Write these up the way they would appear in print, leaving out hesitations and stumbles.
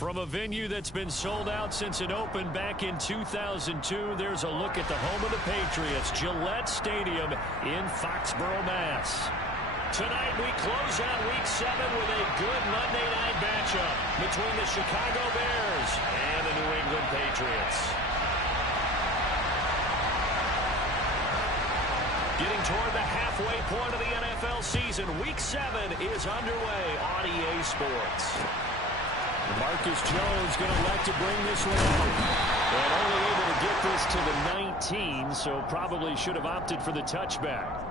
From a venue that's been sold out since it opened back in 2002, there's a look at the home of the Patriots, Gillette Stadium in Foxborough, Mass. Tonight we close out Week 7 with a good Monday night matchup between the Chicago Bears and the New England Patriots. Getting toward the halfway point of the NFL season, Week 7 is underway on EA Sports. Marcus Jones going to elect to bring this one out. And only able to get this to the 19, so probably should have opted for the touchback.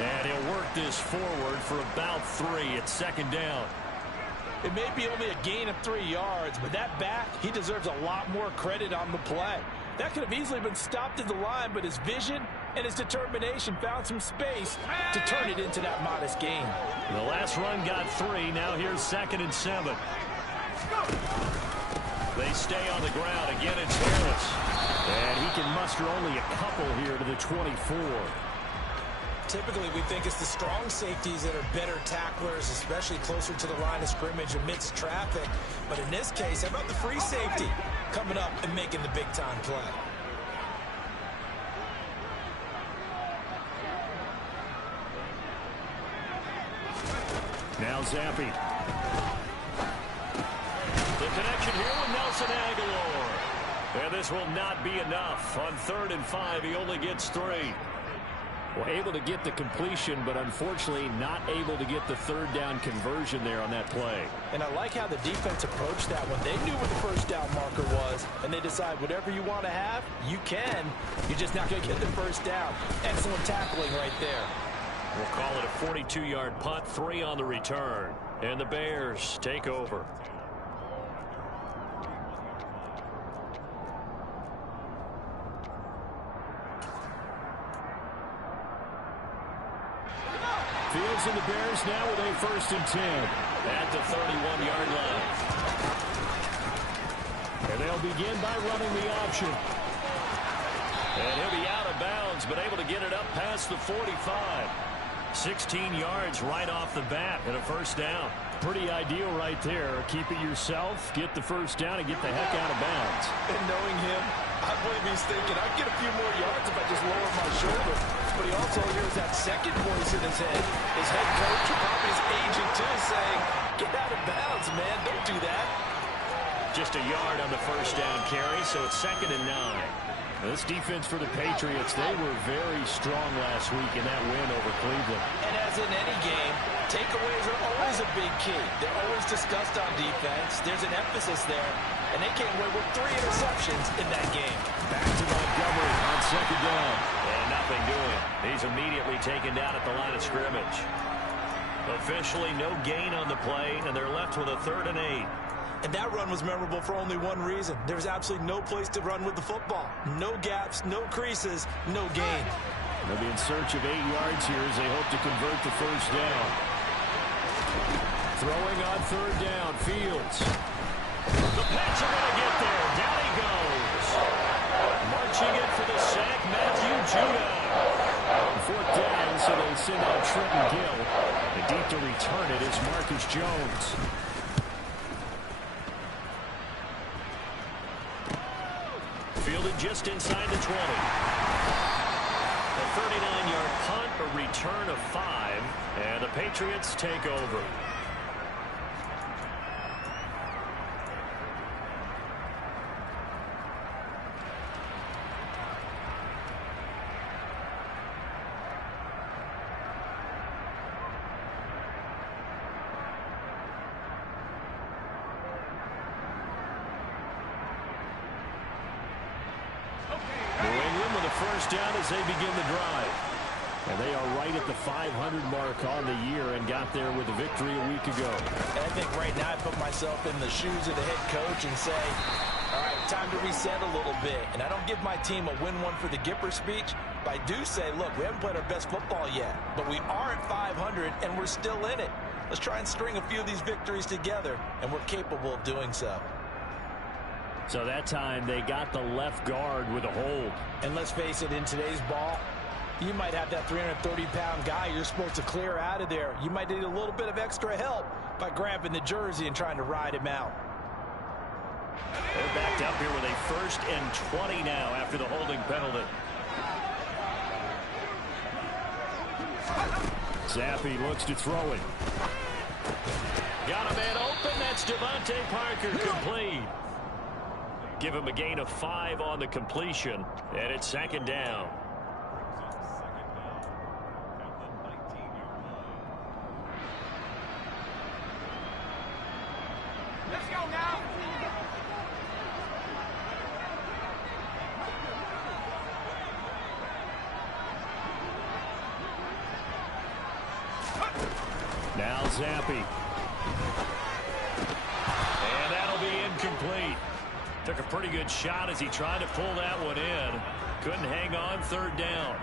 And he'll work this forward for about 3 at second down. It may be only a gain of 3 yards, but that back, he deserves a lot more credit on the play. That could have easily been stopped at the line, but his vision and his determination found some space to turn it into that modest gain. The last run got 3. Now here's 2nd and 7. They stay on the ground. Again, it's Harris. And he can muster only a couple here to the 24. Typically, we think it's the strong safeties that are better tacklers, especially closer to the line of scrimmage amidst traffic. But in this case, how about the free safety coming up and making the big-time play? Now Zappi. The connection here with Nelson Aguilar. And this will not be enough. On 3rd and 5, he only gets 3. Well, able to get the completion, but unfortunately not able to get the 3rd down conversion there on that play. And I like how the defense approached that one. They knew where the first down marker was, and they decide whatever you want to have, you can. You're just not going to get the first down. Excellent tackling right there. We'll call it a 42-yard punt, 3 on the return. And the Bears take over. Fields and the Bears now with a 1st and 10 at the 31-yard line. And they'll begin by running the option. And he'll be out of bounds, but able to get it up past the 45. 16 yards right off the bat and a 1st down. Pretty ideal right there. Keep it yourself, get the 1st down, and get the heck out of bounds. And knowing him, I believe he's thinking, I'd get a few more yards if I just lower my shoulder. But he also hears that second voice in his head. His head coach, or probably his agent too, saying, get out of bounds, man. Don't do that. Just a yard on the 1st down carry, so it's 2nd and 9. This defense for the Patriots, they were very strong last week in that win over Cleveland. And as in any game, takeaways are always a big key. They're always discussed on defense. There's an emphasis there, and they came away with 3 interceptions in that game. Back to Montgomery on 2nd down. And nothing doing. He's immediately taken down at the line of scrimmage. Officially no gain on the play, and they're left with a 3rd and 8. And that run was memorable for only one reason. There's absolutely no place to run with the football. No gaps, no creases, no gain. They'll be in search of 8 yards here as they hope to convert the 1st down. Throwing on 3rd down, Fields. The Pats are going to get there. Down he goes. Marching in for the sack, Matthew Judah. 4th down, so they send out Trenton Gill. And deep to return it is Marcus Jones. Fielded just inside the 20. A 39-yard punt, a return of 5, and the Patriots take over. First down as they begin the drive. And they are right at the 500 mark on the year and got there with a victory a week ago. And I think right now I put myself in the shoes of the head coach and say, all right, time to reset a little bit. And I don't give give my team a win one for the Gipper speech, but I do say, look, we haven't played our best football yet, but we are at 500 and we're still in it. Let's try and string a few of these victories together, and we're capable of doing so. So that time they got the left guard with a hold. And let's face it, in today's ball, you might have that 330-pound guy you're supposed to clear out of there. You might need a little bit of extra help by grabbing the jersey and trying to ride him out. They're backed up here with a 1st and 20 now after the holding penalty. Zappi looks to throw it. Got a man open. That's Devontae Parker complete. Give him a gain of 5 on the completion, and it's 2nd down. Let's go now. Now Zappi. And that'll be incomplete. Took a pretty good shot as he tried to pull that one in. Couldn't hang on. 3rd down.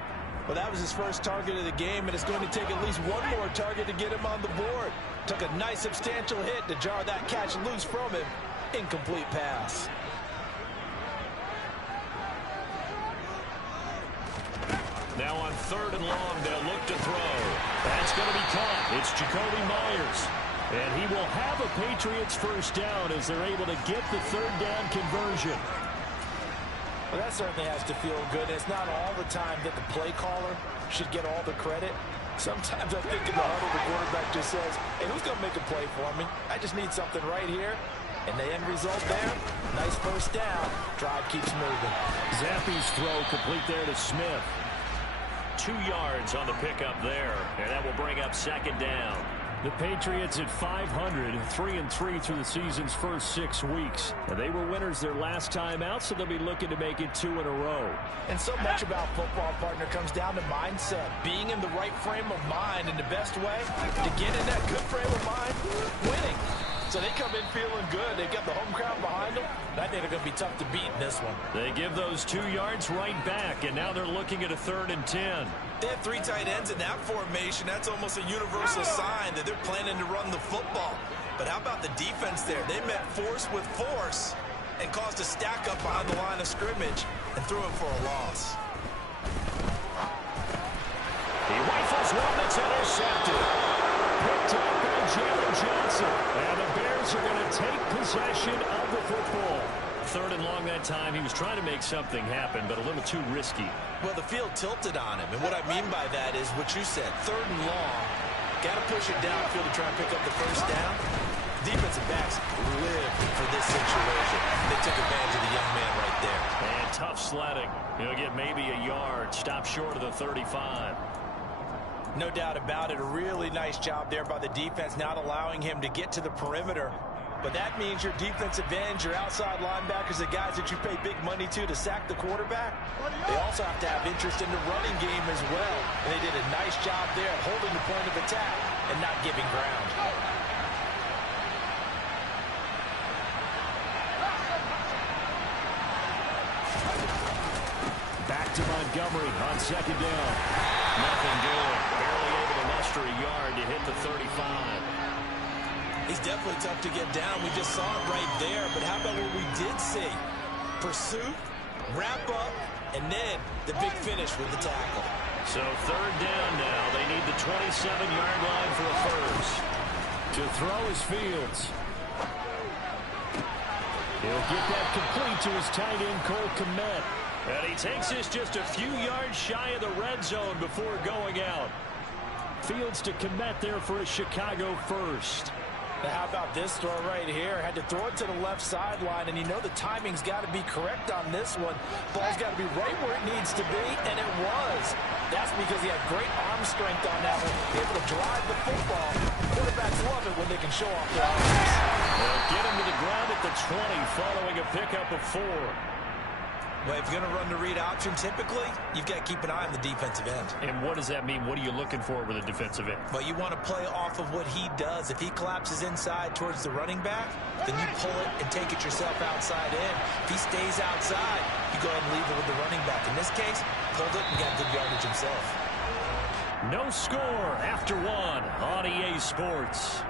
Well, that was his first target of the game, and it's going to take at least one more target to get him on the board. Took a nice substantial hit to jar that catch loose from him. Incomplete pass. Now on 3rd and long, they'll look to throw. That's going to be caught. It's Jacoby Myers. And he will have a Patriots 1st down as they're able to get the 3rd down conversion. Well, that certainly has to feel good. It's not all the time that the play caller should get all the credit. Sometimes I think in the huddle, the quarterback just says, hey, who's going to make a play for me? I just need something right here. And the end result there, nice 1st down. Drive keeps moving. Zappi's throw complete there to Smith. 2 yards on the pickup there. And that will bring up 2nd down. The Patriots at 500, 3-3 through the season's first 6 weeks. And they were winners their last time out, so they'll be looking to make it 2 in a row. And so much about football, partner, comes down to mindset. Being in the right frame of mind, and the best way to get in that good frame of mind, winning. So they come in feeling good. They've got the home crowd behind them. I think they're going to be tough to beat in this one. They give those 2 yards right back, and now they're looking at a 3rd and 10. They have 3 tight ends in that formation. That's almost a universal sign that they're planning to run the football. But how about the defense there? They met force with force and caused a stack up behind the line of scrimmage and threw him for a loss. He rifles one that's intercepted. Picked up by Jared Johnson. And the Bears are going to take possession of the football. 3rd and long that time. He was trying to make something happen, but a little too risky. Well, the field tilted on him, and what I mean by that is what you said. 3rd and long, got to push it downfield to try and pick up the 1st down. Defensive backs live for this situation. They took advantage of the young man right there. And tough sledding. He'll get maybe a yard. Stop short of the 35. No doubt about it. A really nice job there by the defense, not allowing him to get to the perimeter. But that means your defensive ends, your outside linebackers, the guys that you pay big money to sack the quarterback, they also have to have interest in the running game as well. And they did a nice job there holding the point of attack and not giving ground. Back to Montgomery on 2nd down. Nothing doing. Barely able to muster a yard to hit the 35. He's definitely tough to get down. We just saw it right there. But how about what we did see? Pursuit, wrap up, and then the big finish with the tackle. So 3rd down now. They need the 27-yard line for a 1st. To throw is Fields. He'll get that complete to his tight end, Cole Kmet. And he takes this just a few yards shy of the red zone before going out. Fields to Kmet there for a Chicago 1st. Now, how about this throw right here? Had to throw it to the left sideline, and you know the timing's got to be correct on this one. Ball's got to be right where it needs to be, and it was. That's because he had great arm strength on that one, able to drive the football. Quarterbacks love it when they can show off their arms. They'll get him to the ground at the 20 following a pickup of 4. Well, if you're going to run the read option, typically, you've got to keep an eye on the defensive end. And what does that mean? What are you looking for with a defensive end? Well, you want to play off of what he does. If he collapses inside towards the running back, then you pull it and take it yourself outside in. If he stays outside, you go ahead and leave it with the running back. In this case, pulled it and got good yardage himself. No score after one on EA Sports.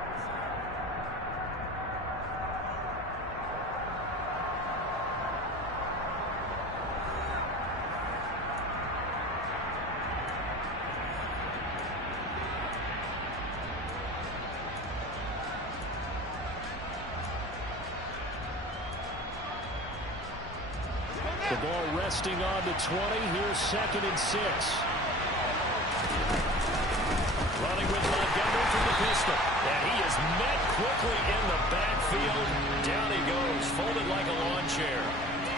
The ball resting on the 20. Here's 2nd and 6. Running with Montgomery from the pistol. And he is met quickly in the backfield. Down he goes, folded like a lawn chair.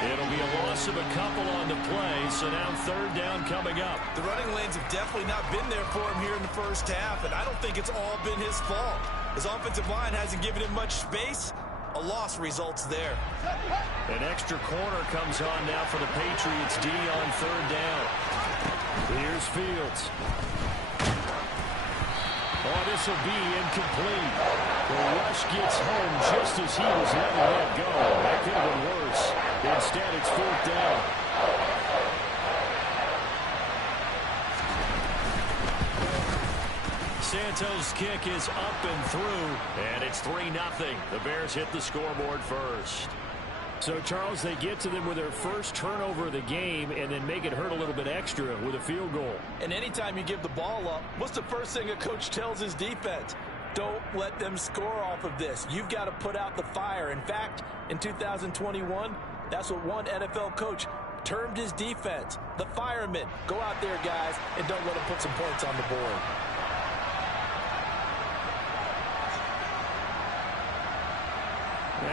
It'll be a loss of a couple on the play, so now 3rd down coming up. The running lanes have definitely not been there for him here in the first half, and I don't think it's all been his fault. His offensive line hasn't given him much space. A loss results there. An extra corner comes on now for the Patriots D on 3rd down. Here's Fields. Oh, this will be incomplete. The rush gets home just as he was letting that go. That could have been worse. Instead, it's 4th down. Santos' kick is up and through, and it's 3-0. The Bears hit the scoreboard first. So, Charles, they get to them with their first turnover of the game and then make it hurt a little bit extra with a field goal. And anytime you give the ball up, what's the first thing a coach tells his defense? Don't let them score off of this. You've got to put out the fire. In fact, in 2021, that's what one NFL coach termed his defense. The firemen. Go out there, guys, and don't let them put some points on the board.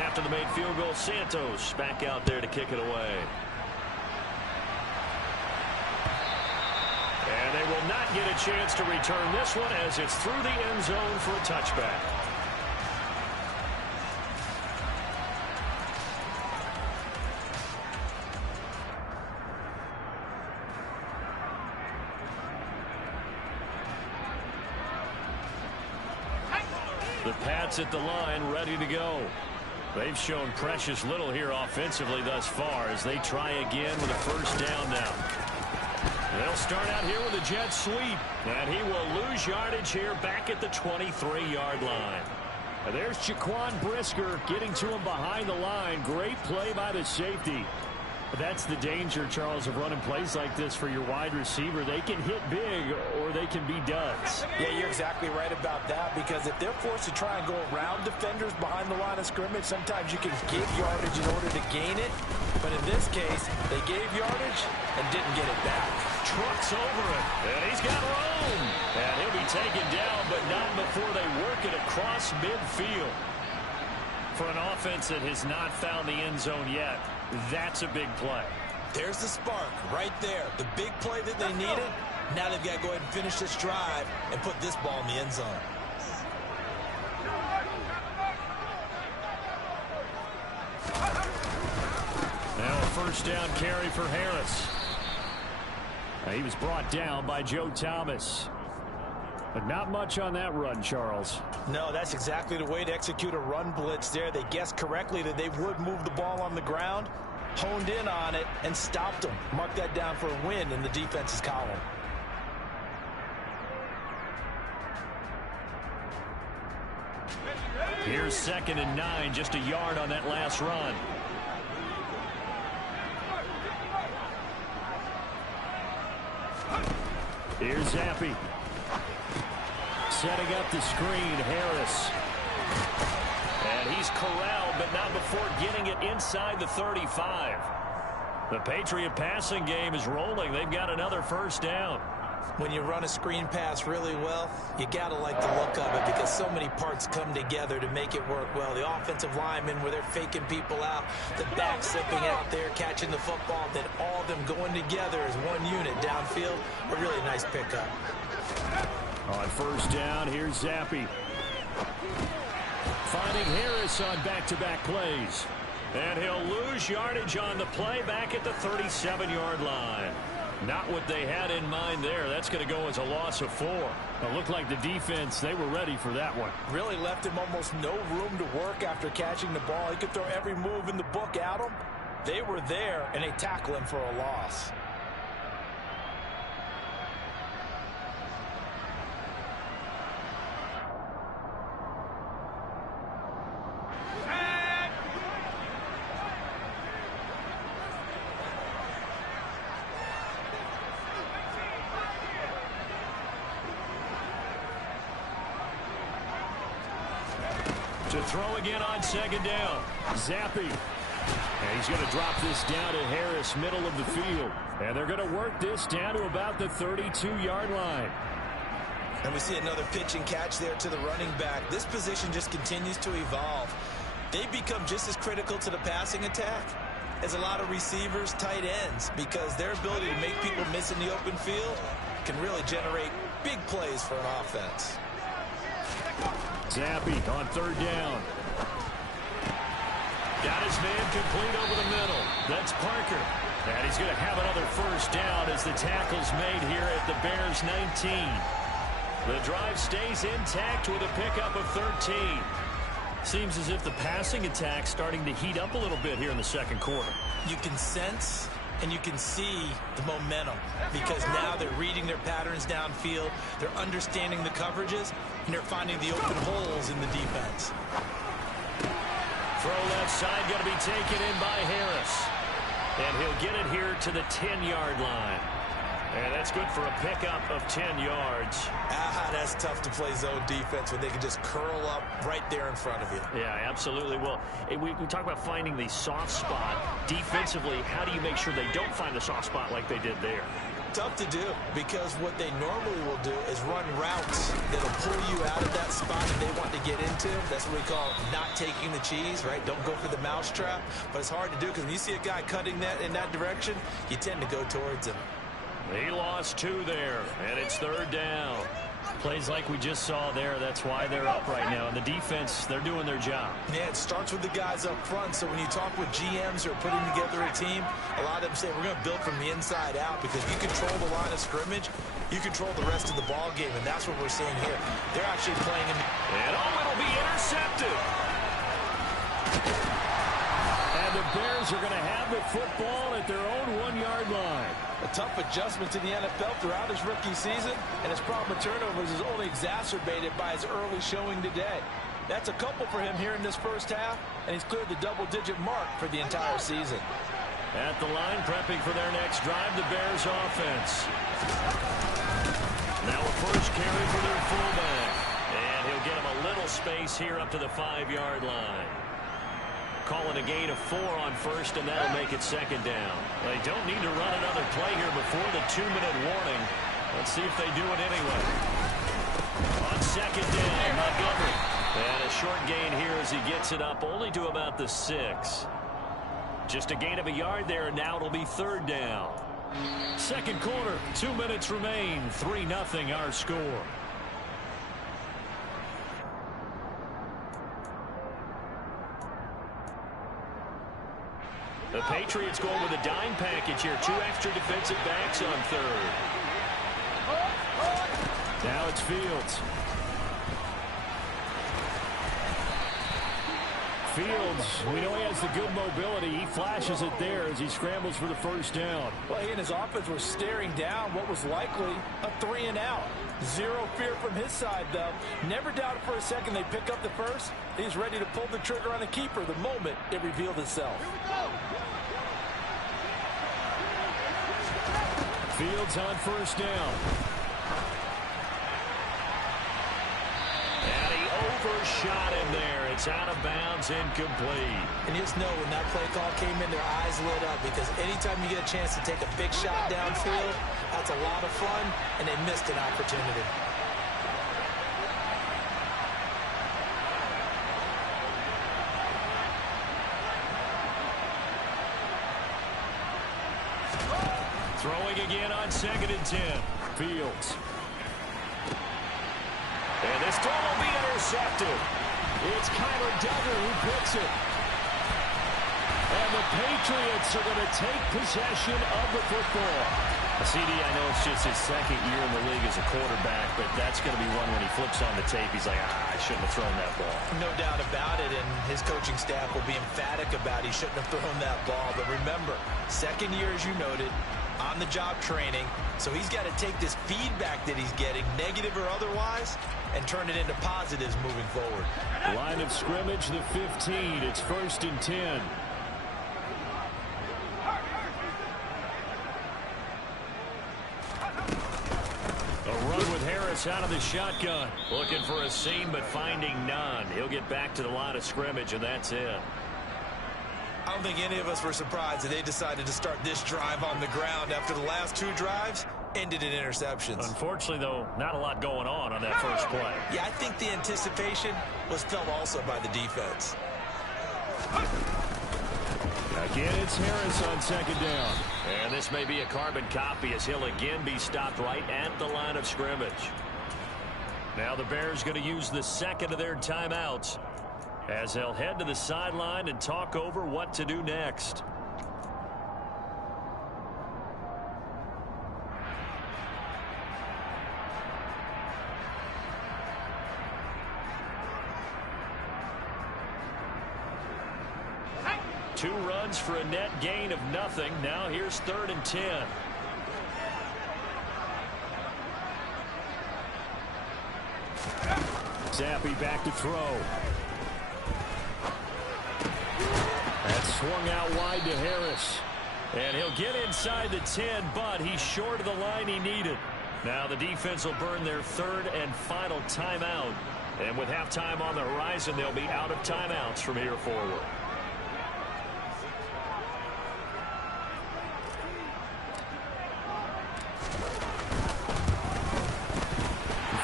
After the made field goal, Santos back out there to kick it away. And they will not get a chance to return this one as it's through the end zone for a touchback. The Pats at the line, ready to go. They've shown precious little here offensively thus far as they try again with a first down now. They'll start out here with a jet sweep, and he will lose yardage here back at the 23-yard line. And there's Jaquan Brisker getting to him behind the line. Great play by the safety. That's the danger, Charles, of running plays like this for your wide receiver. They can hit big or they can be duds. Yeah, you're exactly right about that, because if they're forced to try and go around defenders behind the line of scrimmage, sometimes you can give yardage in order to gain it. But in this case, they gave yardage and didn't get it back. Trucks over it, and he's got room. And he'll be taken down, but not before they work it across midfield. For an offense that has not found the end zone yet, that's a big play. There's the spark right there. The big play that they needed. Now they've got to go ahead and finish this drive and put this ball in the end zone. Now a first down carry for Harris. He was brought down by Joe Thomas. But not much on that run, Charles. No, that's exactly the way to execute a run blitz there. They guessed correctly that they would move the ball on the ground, honed in on it, and stopped them. Mark that down for a win in the defense's column. Here's 2nd and 9, just a yard on that last run. Here's Zappi. Setting up the screen, Harris. And he's corralled, but not before getting it inside the 35. The Patriot passing game is rolling. They've got another first down. When you run a screen pass really well, you got to like the look of it because so many parts come together to make it work well. The offensive linemen where they're faking people out, the back slipping out there, catching the football, then all of them going together as one unit downfield. A really nice pickup. On first down, here's Zappi. Finding Harris on back-to-back plays. And he'll lose yardage on the play back at the 37-yard line. Not what they had in mind there. That's going to go as a loss of 4. It looked like the defense, they were ready for that one. Really left him almost no room to work after catching the ball. He could throw every move in the book at him. They were there, and they tackle him for a loss. To throw again on second down. Zappi. And he's going to drop this down to Harris, middle of the field. And they're going to work this down to about the 32-yard line. And we see another pitch and catch there to the running back. This position just continues to evolve. They become just as critical to the passing attack as a lot of receivers, tight ends, because their ability to make people miss in the open field can really generate big plays for an offense. Zappi on third down. Got his man complete over the middle. That's Parker. And he's going to have another first down as the tackle's made here at the Bears 19. The drive stays intact with a pickup of 13. Seems as if the passing attack's starting to heat up a little bit here in the second quarter. You can sense and you can see the momentum because now they're reading their patterns downfield, they're understanding the coverages, and they're finding the open holes in the defense. Throw left side going to be taken in by Harris. And he'll get it here to the 10-yard line. And that's good for a pickup of 10 yards. That's tough to play zone defense when they can just curl up right there in front of you. Yeah, absolutely. Well, we talk about finding the soft spot. Defensively, how do you make sure they don't find the soft spot like they did there? Tough to do because what they normally will do is run routes that'll pull you out of that spot that they want to get into. That's what we call not taking the cheese, right? Don't go for the mousetrap. But it's hard to do because when you see a guy cutting that in that direction, you tend to go towards him. He lost 2 there, and it's third down. Plays like we just saw there. That's why they're up right now. And the defense, they're doing their job. Yeah, it starts with the guys up front. So when you talk with GMs who are putting together a team, a lot of them say we're going to build from the inside out because you control the line of scrimmage, you control the rest of the ball game, and that's what we're seeing here. They're actually playing in. And it'll be intercepted. And the Bears are going to have the football at their own 1-yard line. A tough adjustment to the NFL throughout his rookie season, and his problem with turnovers is only exacerbated by his early showing today. That's a couple for him here in this first half, and he's cleared the double-digit mark for the entire season. At the line, prepping for their next drive, the Bears offense. Now a first carry for their fullback. And he'll get him a little space here up to the 5-yard line. Calling a gain of 4 on first, and that'll make it second down. They don't need to run another play here before the 2-minute warning. Let's see if they do it anyway. On second down, Montgomery. And a short gain here as he gets it up only to about the 6. Just a gain of a yard there, and now it'll be third down. Second quarter, 2 minutes remain. 3-0 our score. The Patriots going with a dime package here. 2 extra defensive backs on third. Now it's Fields. Fields, we know he has the good mobility. He flashes it there as he scrambles for the first down. Well, he and his offense were staring down what was likely a 3-and-out. Zero fear from his side, though. Never doubted for a second they pick up the first. He's ready to pull the trigger on a keeper the moment it revealed itself. Fields on first down. And he overshot him there. It's out of bounds, incomplete. And you just know when that play call came in, their eyes lit up because anytime you get a chance to take a big shot downfield, that's a lot of fun, and they missed an opportunity. Throwing again on second and 10. Fields. And this throw will be intercepted. It's Kyler Duggar who picks it. And the Patriots are going to take possession of the football. CD, I know it's just his second year in the league as a quarterback, but that's going to be one when he flips on the tape. He's like, I shouldn't have thrown that ball. No doubt about it, and his coaching staff will be emphatic about he shouldn't have thrown that ball. But remember, second year, as you noted, on-the-job training, so he's got to take this feedback that he's getting, negative or otherwise, and turn it into positives moving forward. Line of scrimmage, the 15. It's 1st and 10. Out of the shotgun, looking for a seam but finding none. He'll get back to the line of scrimmage, and that's it. I don't think any of us were surprised that they decided to start this drive on the ground after the last 2 drives ended in interceptions. Unfortunately, though, not a lot going on that first play. Yeah, I think the anticipation was felt also by the defense. Again, it's Harris on 2nd down. And this may be a carbon copy as he'll again be stopped right at the line of scrimmage. Now the Bears going to use the second of their timeouts as they'll head to the sideline and talk over what to do next. Two runs for a net gain of nothing. Now here's 3rd and 10. Zappi back to throw. That's swung out wide to Harris. And he'll get inside the 10, but he's short of the line he needed. Now the defense will burn their 3rd and final timeout. And with halftime on the horizon, they'll be out of timeouts from here forward.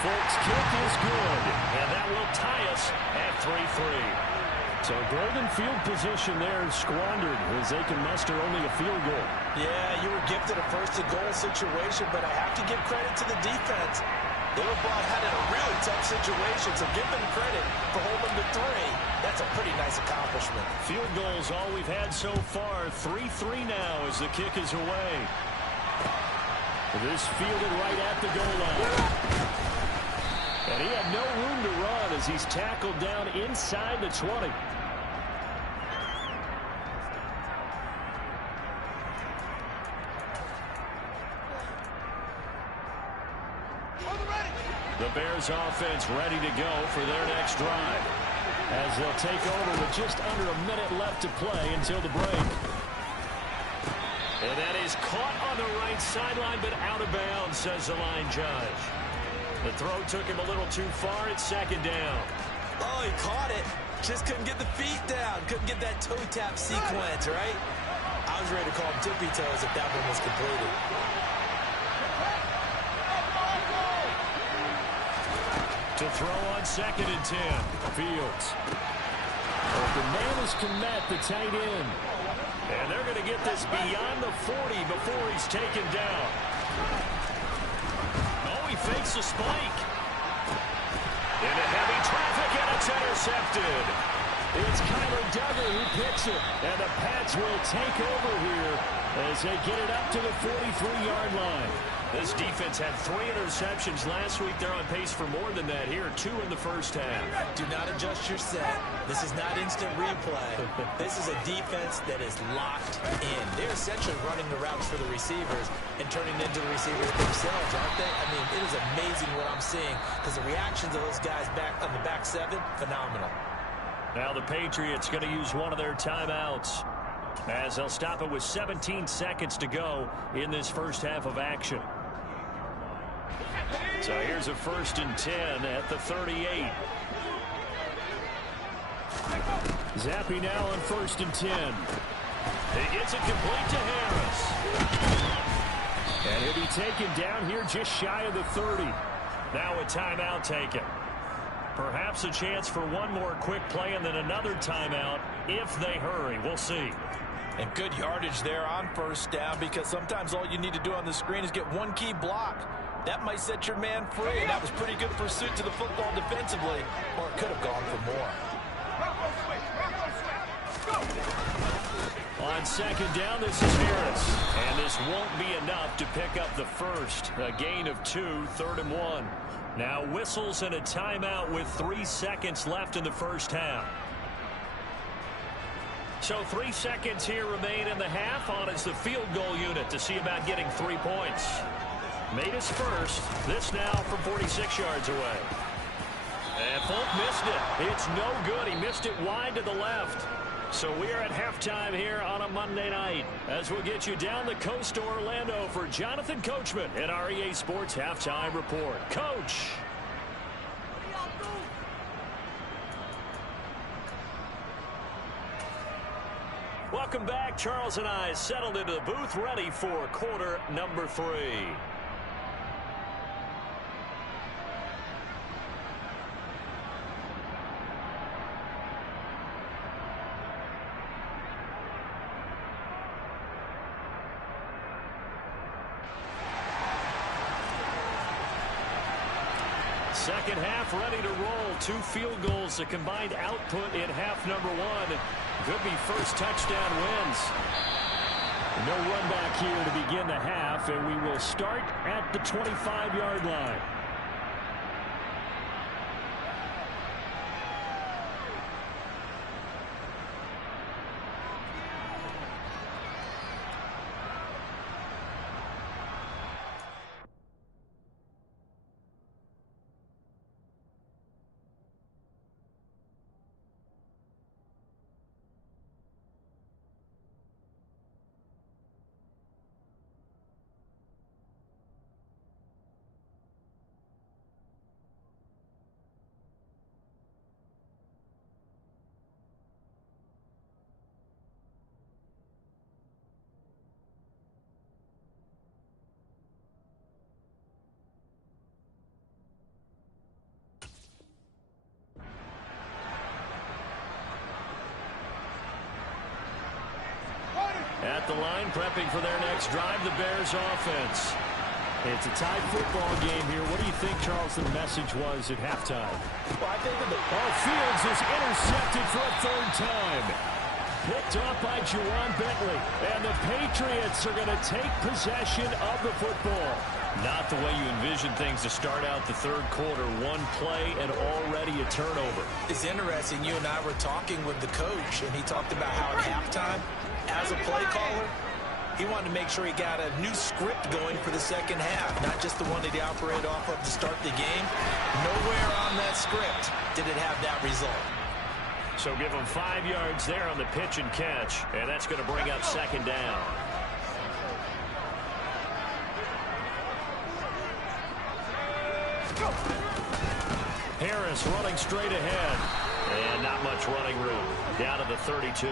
Folks, kick is good, and that will tie us at 3-3. So golden field position there squandered as they can muster only a field goal. Yeah, you were gifted a 1st-and-goal situation, but I have to give credit to the defense. They were brought out in a really tough situation, so give them credit for holding to 3. That's a pretty nice accomplishment. Field goals all we've had so far. 3-3 now as the kick is away. This fielded right at the goal line. And he had no room to run as he's tackled down inside the 20. The Bears offense ready to go for their next drive as they'll take over with just under a minute left to play until the break. And that is caught on the right sideline but out of bounds, says the line judge. The throw took him a little too far. It's 2nd down. Oh, he caught it. Just couldn't get the feet down. Couldn't get that toe tap sequence, right? I was ready to call him tippy toes if that one was completed. To throw on 2nd and 10. Fields. Open man is Kmet, the tight end. And they're going to get this beyond the 40 before he's taken down. Oh, he fakes a spike. Into heavy traffic, and it's intercepted. It's Kyler Duggar who picks it. And the Pats will take over here as they get it up to the 43-yard line. This defense had 3 interceptions last week. They're on pace for more than that here. 2 in the first half. Do not adjust your set. This is not instant replay. This is a defense that is locked in. They're essentially running the routes for the receivers and turning into the receivers themselves, aren't they? I mean, it is amazing what I'm seeing because the reactions of those guys back on the back 7, phenomenal. Now the Patriots going to use one of their timeouts as they'll stop it with 17 seconds to go in this first half of action. So here's a 1st and 10 at the 38. Zappi now on 1st and 10. He gets it complete to Harris. And he'll be taken down here just shy of the 30. Now a timeout taken. Perhaps a chance for one more quick play and then another timeout if they hurry. We'll see. And good yardage there on 1st down because sometimes all you need to do on the screen is get one key block. That might set your man free, and that was pretty good pursuit to the football defensively, or it could have gone for more. On second down, this is Harris. And this won't be enough to pick up the first. A gain of 2, 3rd and 1. Now whistles and a timeout with 3 seconds left in the first half. So 3 seconds here remain in the half. On is the field goal unit to see about getting 3 points. Made his first. This now from 46 yards away. And Folk missed it. It's no good. He missed it wide to the left. So we are at halftime here on a Monday night as we'll get you down the coast to Orlando for Jonathan Coachman at our EA Sports Halftime Report. Coach. Welcome back. Charles and I settled into the booth ready for quarter number 3. Second half ready to roll. 2 field goals, the combined output in half number 1. Could be first touchdown wins. No run back here to begin the half, and we will start at the 25-yard line. At the line, prepping for their next drive, the Bears offense. It's a tied football game here. What do you think, Charles, the message was at halftime? Well, I think Fields is intercepted for a 3rd time. Picked off by Juwan Bentley. And the Patriots are going to take possession of the football. Not the way you envision things to start out the 3rd quarter. 1 play and already a turnover. It's interesting. You and I were talking with the coach, and he talked about how at halftime, as a play caller, he wanted to make sure he got a new script going for the second half, not just the one that he operated off of to start the game. Nowhere on that script did it have that result. So give him 5 yards there on the pitch and catch, and that's going to bring up 2nd down. Harris running straight ahead, and not much running room. Down to the 32.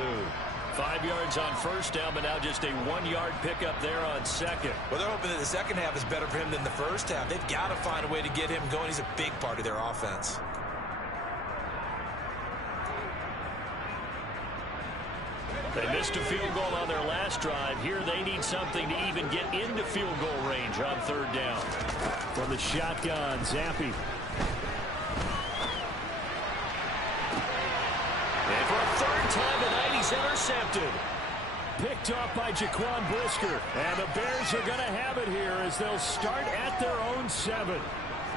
5 yards on first down, but now just a 1-yard pickup there on 2nd. Well, they're hoping that the second half is better for him than the first half. They've got to find a way to get him going. He's a big part of their offense. They missed a field goal on their last drive. Here they need something to even get into field goal range on 3rd down. From the shotgun, Zampi. And for a 3rd time tonight, he's intercepted. Picked off by Jaquan Brisker. And the Bears are going to have it here as they'll start at their own 7.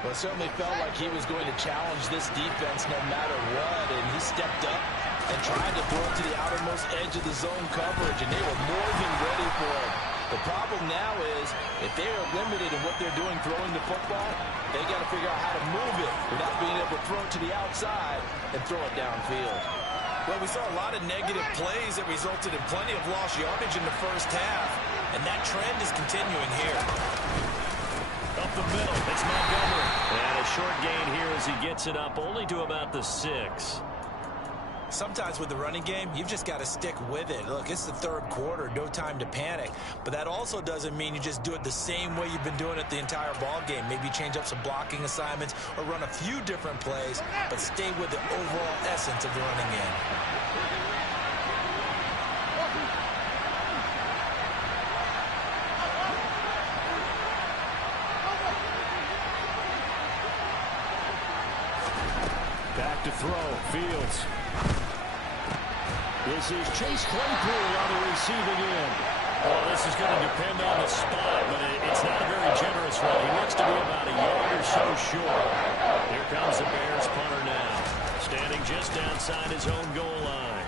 Well, it certainly felt like he was going to challenge this defense no matter what, and he stepped up and tried to throw it to the outermost edge of the zone coverage, and they were more than ready for it. The problem now is, if they are limited in what they're doing throwing the football, they got to figure out how to move it without being able to throw it to the outside and throw it downfield. Well, we saw a lot of negative plays that resulted in plenty of lost yardage in the first half, and that trend is continuing here. Up the middle, it's Montgomery. And a short gain here as he gets it up only to about the 6. Sometimes with the running game, you've just got to stick with it. Look, it's the 3rd quarter, no time to panic. But that also doesn't mean you just do it the same way you've been doing it the entire ball game. Maybe change up some blocking assignments or run a few different plays, but stay with the overall essence of the running game. Back to throw, Fields. This is Chase Claypool on the receiving end. Well, this is going to depend on the spot, but it's not a very generous one. He looks to be about a yard or so short. Here comes the Bears punter now, standing just outside his own goal line.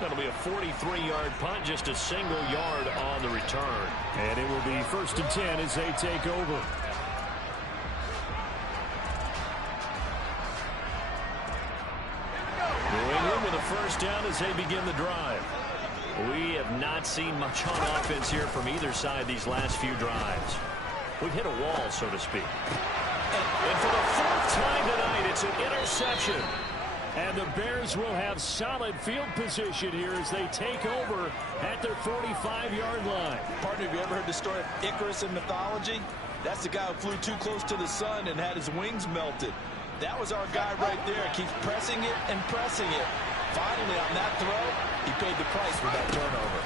That'll be a 43-yard punt, just a single yard on the return. And it will be 1st and 10 as they take over. New England with a first down as they begin the drive. We have not seen much on offense here from either side these last few drives. We've hit a wall, so to speak. And for the 4th time tonight, it's an interception. And the Bears will have solid field position here as they take over at their 45-yard line. Partner, have you ever heard the story of Icarus in mythology? That's the guy who flew too close to the sun and had his wings melted. That was our guy right there. Keeps pressing it and pressing it. Finally, on that throw, he paid the price with that turnover.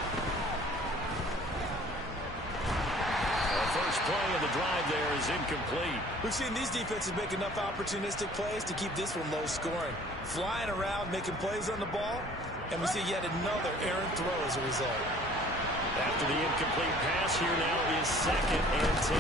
First play of the drive there is incomplete. We've seen these defenses make enough opportunistic plays to keep this one low scoring. Flying around, making plays on the ball, and we see yet another errant throw as a result. After the incomplete pass, here now is 2nd and 10.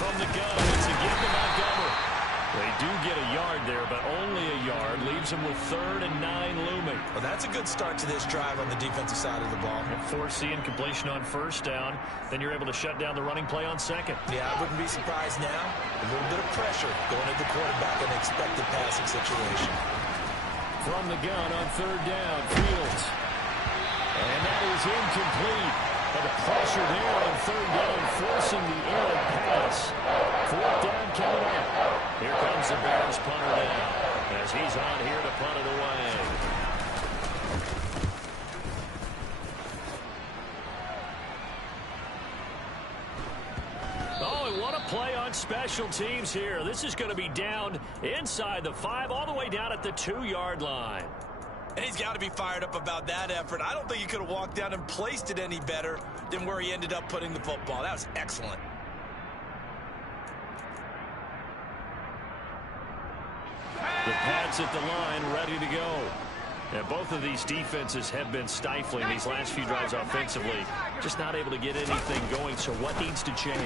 From the gun, it's a give to Montgomery. They do get a yard there, but only a yard. Leaves them with 3rd and 9 looming. Well, that's a good start to this drive on the defensive side of the ball. And force the incompletion on 1st down. Then you're able to shut down the running play on 2nd. Yeah, I wouldn't be surprised now. A little bit of pressure going at the quarterback in an expected passing situation. From the gun on 3rd down, Fields. And that is incomplete. But the pressure there on 3rd down, forcing the errant pass. 4th down coming up. Here comes the Bears punter now, as he's on here to punt it away. Oh, and what a play on special teams here. This is going to be down inside the 5, all the way down at the 2-yard line. And he's got to be fired up about that effort. I don't think he could have walked down and placed it any better than where he ended up putting the football. That was excellent. The Pats at the line, ready to go. And both of these defenses have been stifling these last few drives offensively. Just not able to get anything going, so what needs to change?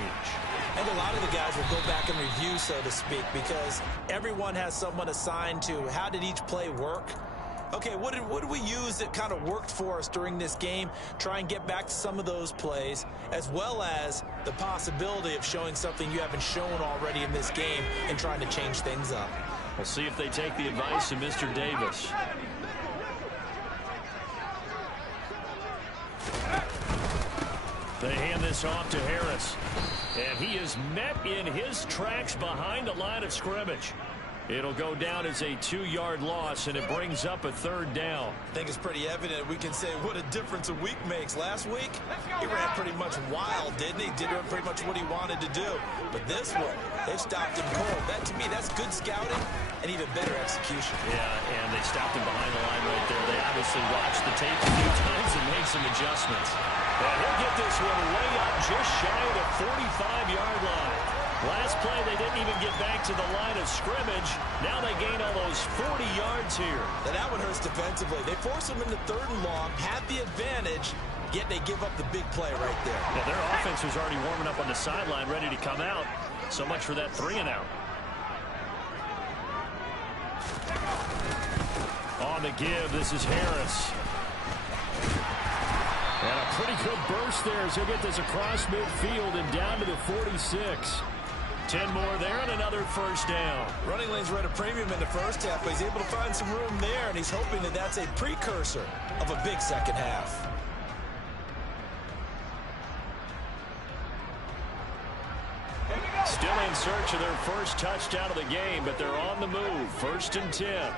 And a lot of the guys will go back and review, so to speak, because everyone has someone assigned to how did each play work. Okay, what did we use that kind of worked for us during this game? Try and get back to some of those plays, as well as the possibility of showing something you haven't shown already in this game and trying to change things up. We'll see if they take the advice of Mr. Davis. They hand this off to Harris. And he is met in his tracks behind the line of scrimmage. It'll go down as a 2-yard loss, and it brings up a 3rd down. I think it's pretty evident. We can say what a difference a week makes. Last week, he ran pretty much wild, didn't he? Did pretty much what he wanted to do. But this one, they've stopped him cold. That, to me, that's good scouting and even better execution. Yeah, and they stopped him behind the line right there. They obviously watched the tape a few times and made some adjustments. And he'll get this one way up just shy of the 45-yard line. Last play, they didn't even get back to the line of scrimmage. Now they gain almost 40 yards here. Now that one hurts defensively. They force them into 3rd and long, had the advantage, yet they give up the big play right there. Yeah, their offense was already warming up on the sideline, ready to come out. So much for that 3-and-out. On the give, this is Harris. And a pretty good burst there as he'll get this across midfield and down to the 46. 10 more there and another 1st down. Running lanes were at a premium in the first half, but he's able to find some room there, and he's hoping that that's a precursor of a big second half. Still in search of their first touchdown of the game, but they're on the move. 1st and 10.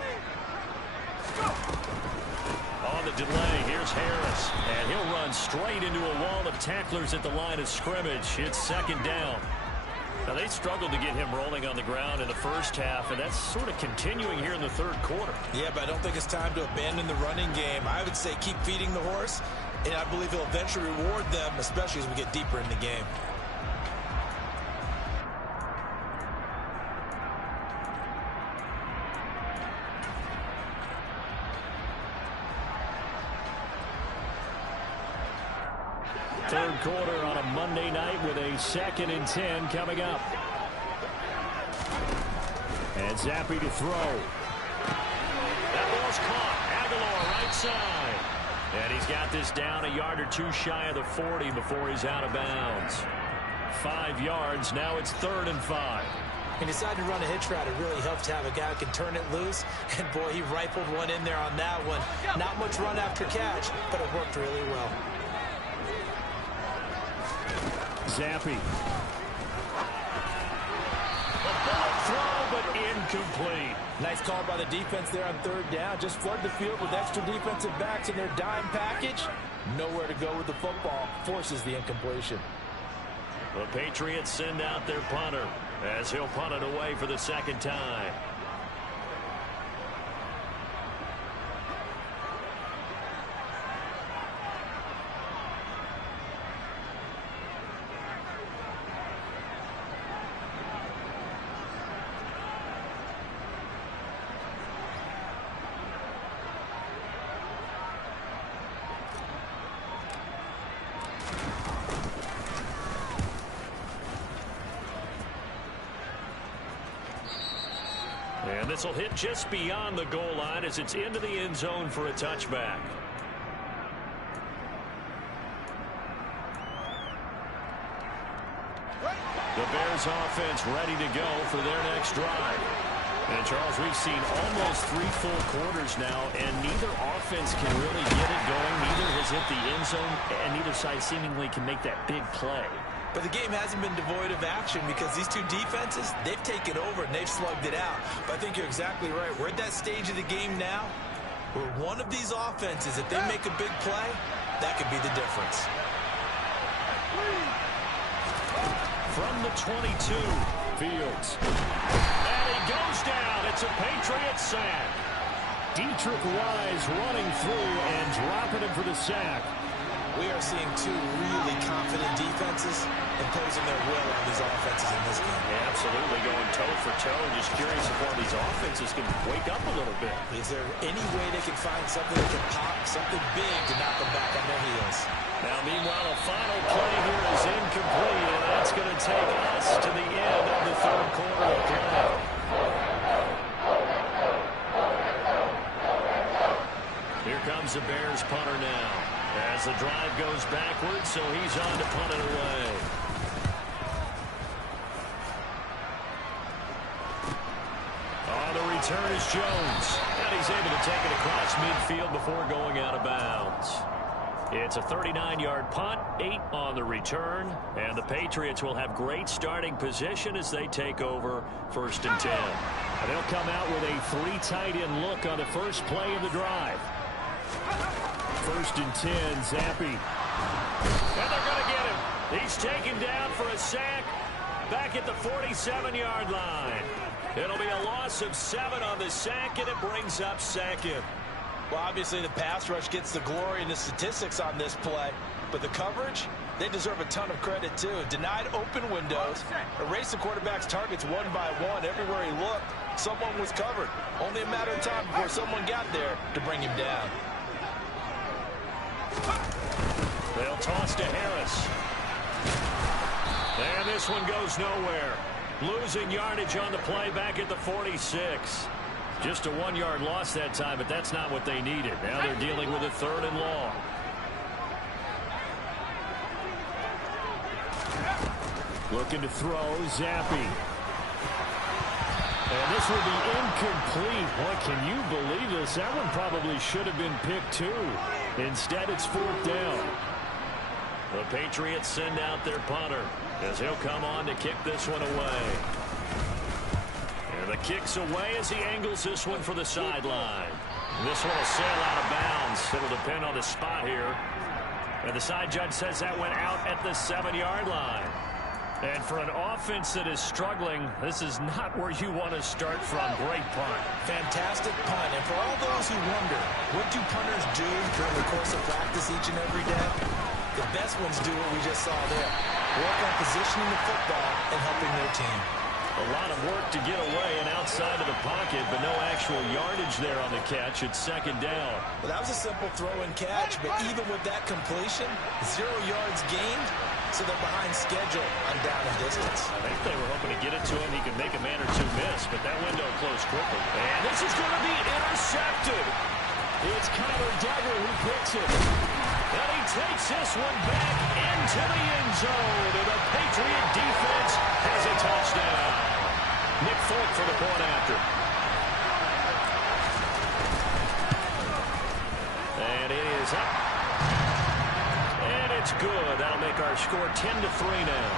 On the delay, here's Harris. And he'll run straight into a wall of tacklers at the line of scrimmage. It's 2nd down. Now, they struggled to get him rolling on the ground in the first half, and that's sort of continuing here in the 3rd quarter. Yeah, but I don't think it's time to abandon the running game. I would say keep feeding the horse, and I believe he'll eventually reward them, especially as we get deeper in the game. Third quarter on a Monday night with a 2nd and 10 coming up. And Zappi to throw. That ball's caught. Aguilar right side. And he's got this down a yard or two shy of the 40 before he's out of bounds. 5 yards. Now it's 3rd and 5. He decided to run a hitch route. It really helps to have a guy who can turn it loose. And, boy, he rifled one in there on that one. Not much run after catch, but it worked really well. Zappi. A bullet throw, but incomplete. Nice call by the defense there on 3rd down. Just flood the field with extra defensive backs in their dime package. Nowhere to go with the football. Forces the incompletion. The Patriots send out their punter as he'll punt it away for the 2nd time. And this will hit just beyond the goal line as it's into the end zone for a touchback. The Bears offense ready to go for their next drive. And Charles, we've seen almost 3 full quarters now, and neither offense can really get it going. Neither has hit the end zone, and neither side seemingly can make that big play. But the game hasn't been devoid of action because these two defenses, they've taken over and they've slugged it out. But I think you're exactly right. We're at that stage of the game now where one of these offenses, if they make a big play, that could be the difference. From the 22, Fields. And he goes down. It's a Patriot sack. Dietrich Wise running through and dropping him for the sack. We are seeing two really confident defenses imposing their will on these offenses in this game. Yeah, absolutely, going toe for toe. Just curious if one of these offenses can wake up a little bit. Is there any way they can find something that can pop, something big to knock them back on their heels? Now, meanwhile, a final play here is incomplete, and that's going to take us to the end of the 3rd quarter of play. Here comes the Bears punter now. As the drive goes backwards, so he's on to punt it away. On the return is Jones. And he's able to take it across midfield before going out of bounds. It's a 39-yard punt, 8 on the return, and the Patriots will have great starting position as they take over 1st and 10. And they'll come out with a 3 tight end look on the first play of the drive. 1st and 10, Zappi. And they're going to get him. He's taken down for a sack back at the 47-yard line. It'll be a loss of 7 on the sack, and it brings up 2nd. Well, obviously the pass rush gets the glory and the statistics on this play, but the coverage, they deserve a ton of credit too. Denied open windows, erased the quarterback's targets one by one. Everywhere he looked, someone was covered. Only a matter of time before someone got there to bring him down. They'll toss to Harris. And this one goes nowhere. Losing yardage on the play back at the 46. Just a 1-yard loss that time, but that's not what they needed. Now they're dealing with a 3rd and long. Looking to throw, Zappi. And this will be incomplete. Boy, can you believe this? That one probably should have been picked too. Instead, it's 4th down. The Patriots send out their punter as he'll come on to kick this one away. And the kick's away as he angles this one for the sideline. This one will sail out of bounds. It'll depend on the spot here. And the side judge says that went out at the 7-yard line. And for an offense that is struggling, this is not where you want to start from. Great punt. Fantastic punt. And for all those who wonder, what do punters do during the course of practice each and every day? The best ones do what we just saw there. Work on positioning the football and helping their team. A lot of work to get away and outside of the pocket, but no actual yardage there on the catch. It's second down. Well, that was a simple throw and catch, but even with that completion, 0 yards gained, so they're behind schedule on down and distance. I think they were hoping to get it to him. He could make a man or two miss, but that window closed quickly. And this is going to be intercepted. It's Connor Duggar who picks it. And he takes this one back into the end zone. And the Patriot defense has a touchdown. Nick Folk for the point after. And it is up. And it's good. That'll make our score 10-3 now.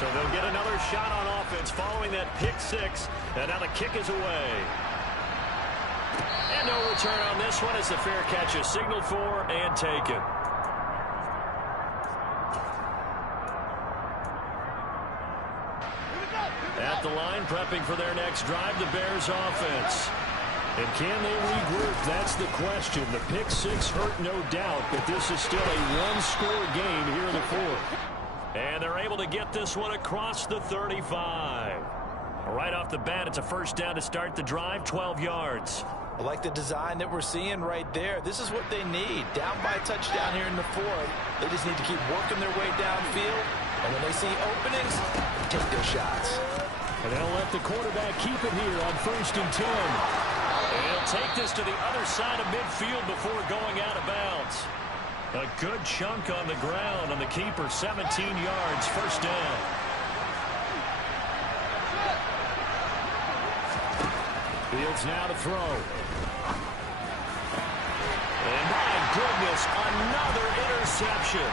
So they'll get another shot on offense following that pick six. And now the kick is away. And no return on this one as the fair catch is signaled for and taken. At the line, prepping for their next drive, the Bears offense. And can they regroup? That's the question. The pick six hurt, no doubt, but this is still a one-score game here in the fourth. And they're able to get this one across the 35. Right off the bat, it's a first down to start the drive, 12 yards. I like the design that we're seeing right there. This is what they need. Down by a touchdown here in the fourth. They just need to keep working their way downfield. And when they see openings, take their shots. And they'll let the quarterback keep it here on 1st and 10. And he'll take this to the other side of midfield before going out of bounds. A good chunk on the ground on the keeper, 17 yards, first down. Fields now to throw. And my goodness, another interception.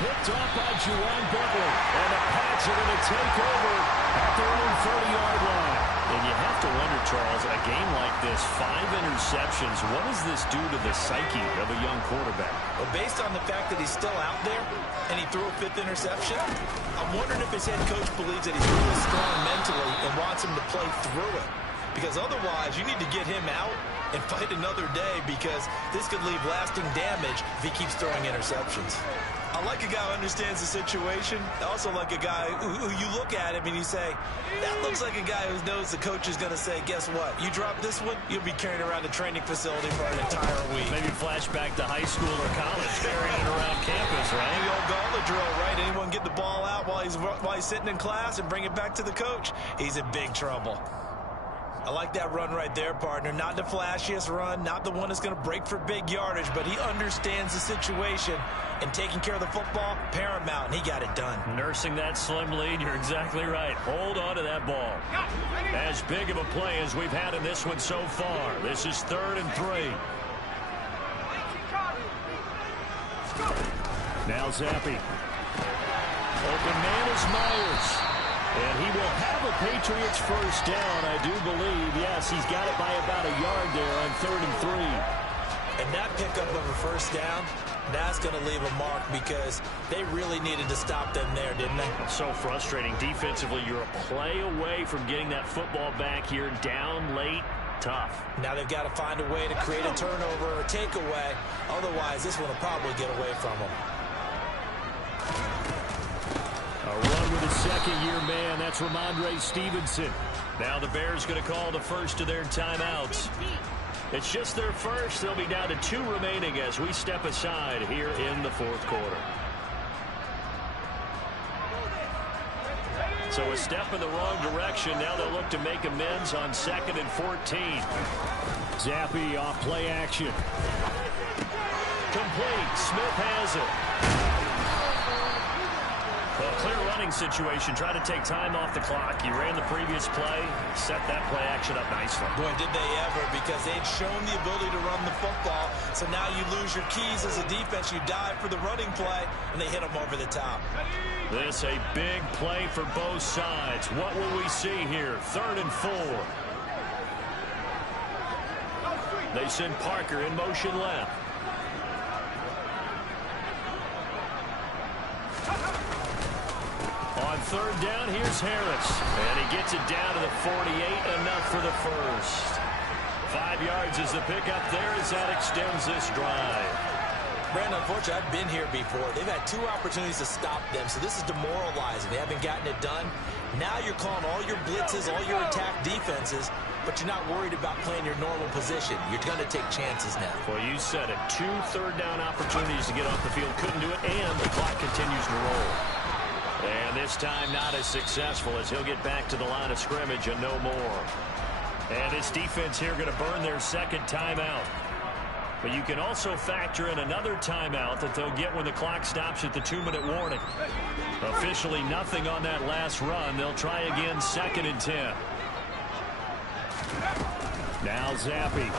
Picked off by Juwan Butler. And the Pats are going to take over At their own 30-yard line. And you have to wonder, Charles, a game like this, 5 interceptions, what does this do to the psyche of a young quarterback? Well, based on the fact that he's still out there and he threw a 5th interception, I'm wondering if his head coach believes that he's really strong mentally and wants him to play through it. Because otherwise, you need to get him out and fight another day, because this could leave lasting damage if he keeps throwing interceptions. I like a guy who understands the situation. I also like a guy who you look at him and you say, that looks like a guy who knows the coach is going to say, guess what? You drop this one, you'll be carrying around the training facility for an entire week. Maybe flashback to high school or college, carrying it around campus, right? The old gauntlet drill, right? Anyone get the ball out while he's sitting in class and bring it back to the coach? He's in big trouble. I like that run right there, partner. Not the flashiest run, not the one that's going to break for big yardage, but he understands the situation, and taking care of the football, paramount, and he got it done. Nursing that slim lead, you're exactly right. Hold on to that ball. As big of a play as we've had in this one so far. This is 3rd and 3. Now Zappi. Open man is Myers. And he will have a Patriots first down, I do believe. Yes, he's got it by about a yard there on 3rd and 3. And that pickup of a first down, that's going to leave a mark, because they really needed to stop them there, didn't they? So frustrating. Defensively, you're a play away from getting that football back here, down late. Tough. Now they've got to find a way to create a turnover or a takeaway. Otherwise, this one will probably get away from them. A run with a second-year man. That's Ramondre Stevenson. Now the Bears going to call the first of their timeouts. It's just their first. They'll be down to 2 remaining as we step aside here in the 4th quarter. So a step in the wrong direction. Now they'll look to make amends on 2nd and 14. Zappi off play action. Complete. Smith has it. Well, clear running situation. Try to take time off the clock. You ran the previous play. Set that play action up nicely. Boy, did they ever, because they'd shown the ability to run the football. So now you lose your keys as a defense. You dive for the running play, and they hit them over the top. This a big play for both sides. What will we see here? 3rd and 4. They send Parker in motion left. On 3rd down, here's Harris. And he gets it down to the 48, enough for the first. 5 yards is the pickup there as that extends this drive. Brandon, unfortunately, I've been here before. They've had 2 opportunities to stop them, so this is demoralizing. They haven't gotten it done. Now you're calling all your blitzes, all your attack defenses, but you're not worried about playing your normal position. You're going to take chances now. Well, you said it. 2 third-down opportunities to get off the field. Couldn't do it, and the clock continues to roll. And this time not as successful as he'll get back to the line of scrimmage and no more. And this defense here going to burn their second timeout. But you can also factor in another timeout that they'll get when the clock stops at the 2-minute warning. Officially nothing on that last run. They'll try again, 2nd and 10. Now Zappi.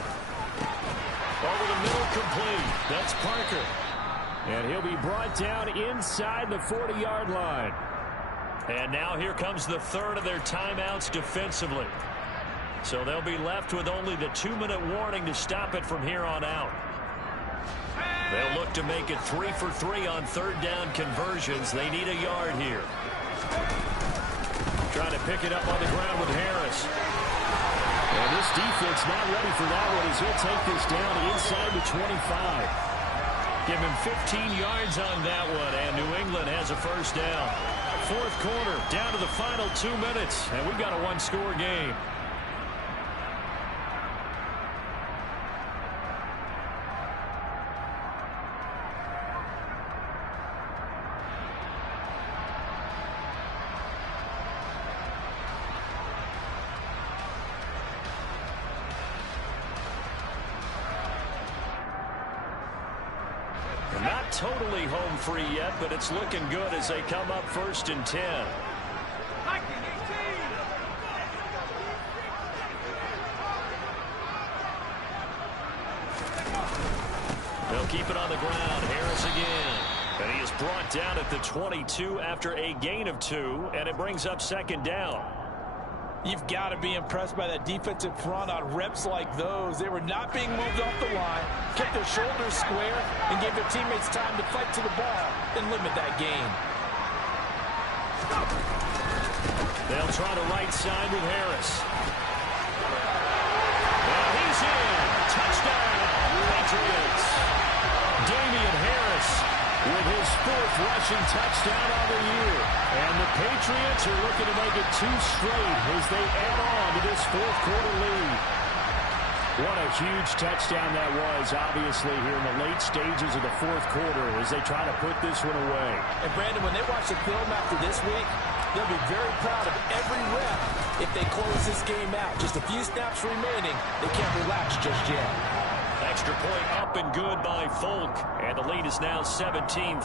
Over the middle, complete. That's Parker. And he'll be brought down inside the 40-yard line. And now here comes the 3rd of their timeouts defensively. So they'll be left with only the 2-minute warning to stop it from here on out. They'll look to make it 3 for 3 on 3rd down conversions. They need a yard here. Trying to pick it up on the ground with Harris. And this defense not ready for that one as he'll take this down inside the 25. Give him 15 yards on that one, and New England has a first down. 4th quarter, down to the final 2 minutes, and we've got a 1-score game. Not totally home free yet, but it's looking good as they come up 1st and 10. They'll keep it on the ground. Harris again. And he is brought down at the 22 after a gain of 2, and it brings up 2nd down. You've got to be impressed by that defensive front on reps like those. They were not being moved off the line, kept their shoulders square, and gave their teammates time to fight to the ball and limit that gain. They'll try to right side with Harris. And he's in. Touchdown, Patriots. Damian Harris with his 4th rushing touchdown on the year. And the Patriots are looking to make it 2 straight as they add on to this 4th quarter lead. What a huge touchdown that was, obviously, here in the late stages of the 4th quarter as they try to put this one away. And, Brandon, when they watch the film after this week, they'll be very proud of every rep if they close this game out. Just a few snaps remaining. They can't relax just yet. Extra point up and good by Folk. And the lead is now 17-3.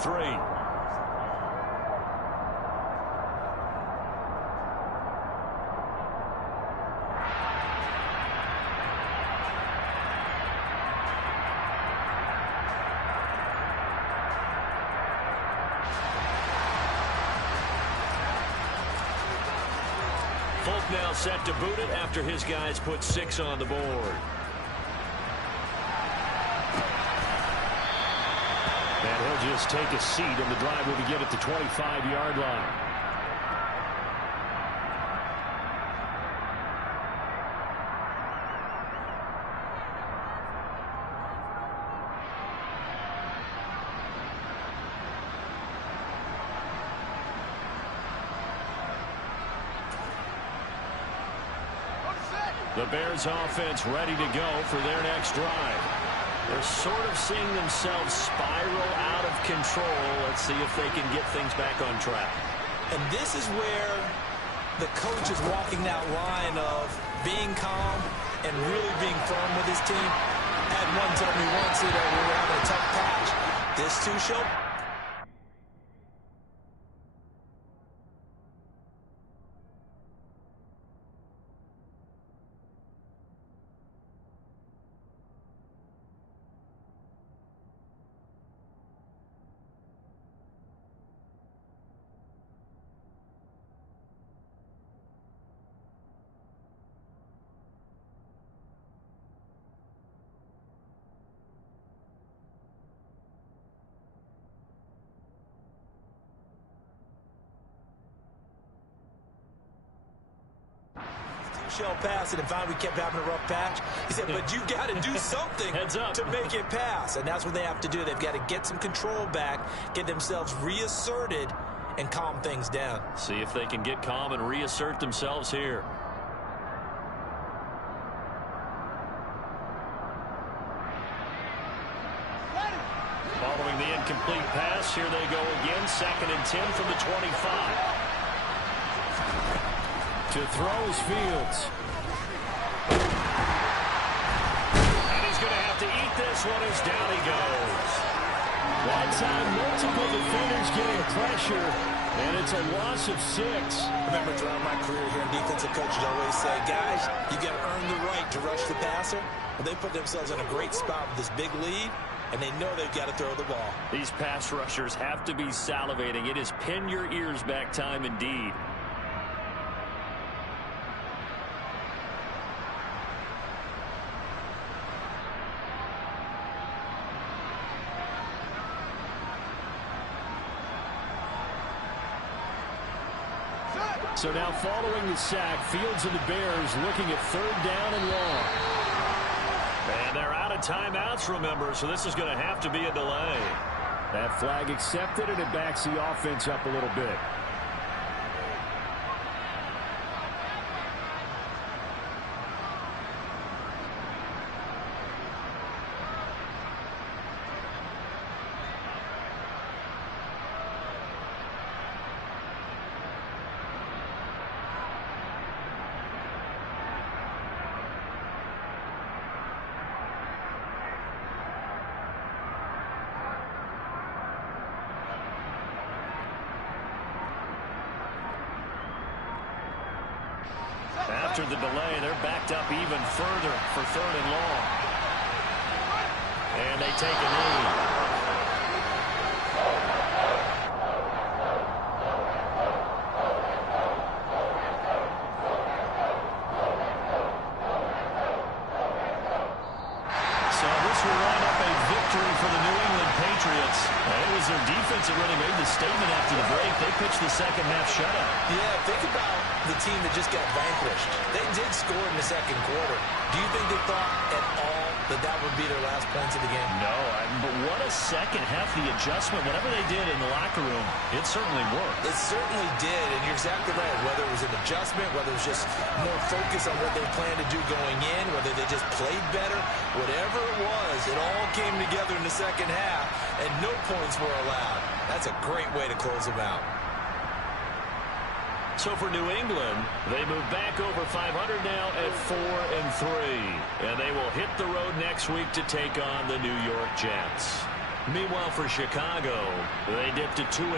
Folk now set to boot it after his guys put 6 on the board. And he'll just take a seat, and the drive will begin at the 25-yard line. The Bears offense ready to go for their next drive. They're sort of seeing themselves spiral out of control. Let's see if they can get things back on track. And this is where the coach is walking that line of being calm and really being firm with his team. I had one tell me once that we were having a tough patch. This too shall. shell pass, and then finally we kept having a rough patch. He said, but you got to do something to make it pass. And that's what they have to do. They've got to get some control back, get themselves reasserted, and calm things down. See if they can get calm and reassert themselves here. Following the incomplete pass, here they go again. 2nd and 10 from the 25. To throw is Fields. And he's going to have to eat this one as down he goes. That time, multiple defenders getting pressure, and it's a loss of 6. Remember, throughout my career here, defensive coaches always say, guys, you got to earn the right to rush the passer. Well, they put themselves in a great spot with this big lead, and they know they've got to throw the ball. These pass rushers have to be salivating. It is pin your ears back time indeed. So now following the sack, Fields and the Bears looking at 3rd down and long. And they're out of timeouts, remember, so this is going to have to be a delay. That flag accepted, and it backs the offense up a little bit. After the delay, they're backed up even further for 3rd and long. And they take a knee. So this will line up a victory for the New England Patriots. And it was their defense that really made the statement after the break. They pitched the second half shutout. Yeah, think about the team that just got vanquished. They did score in the 2nd quarter. Do you think they thought at all that that would be their last points of the game? No, but what a second half, the adjustment, whatever they did in the locker room, it certainly worked. It certainly did, and you're exactly right. Whether it was an adjustment, whether it was just more focus on what they planned to do going in, whether they just played better, whatever it was, it all came together in the 2nd half, and no points were allowed. That's a great way to close them out. So for New England, they move back over 500 now at 4-3. And they will hit the road next week to take on the New York Jets. Meanwhile, for Chicago, they dip to 2-5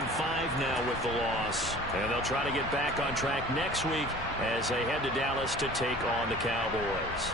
now with the loss. And they'll try to get back on track next week as they head to Dallas to take on the Cowboys.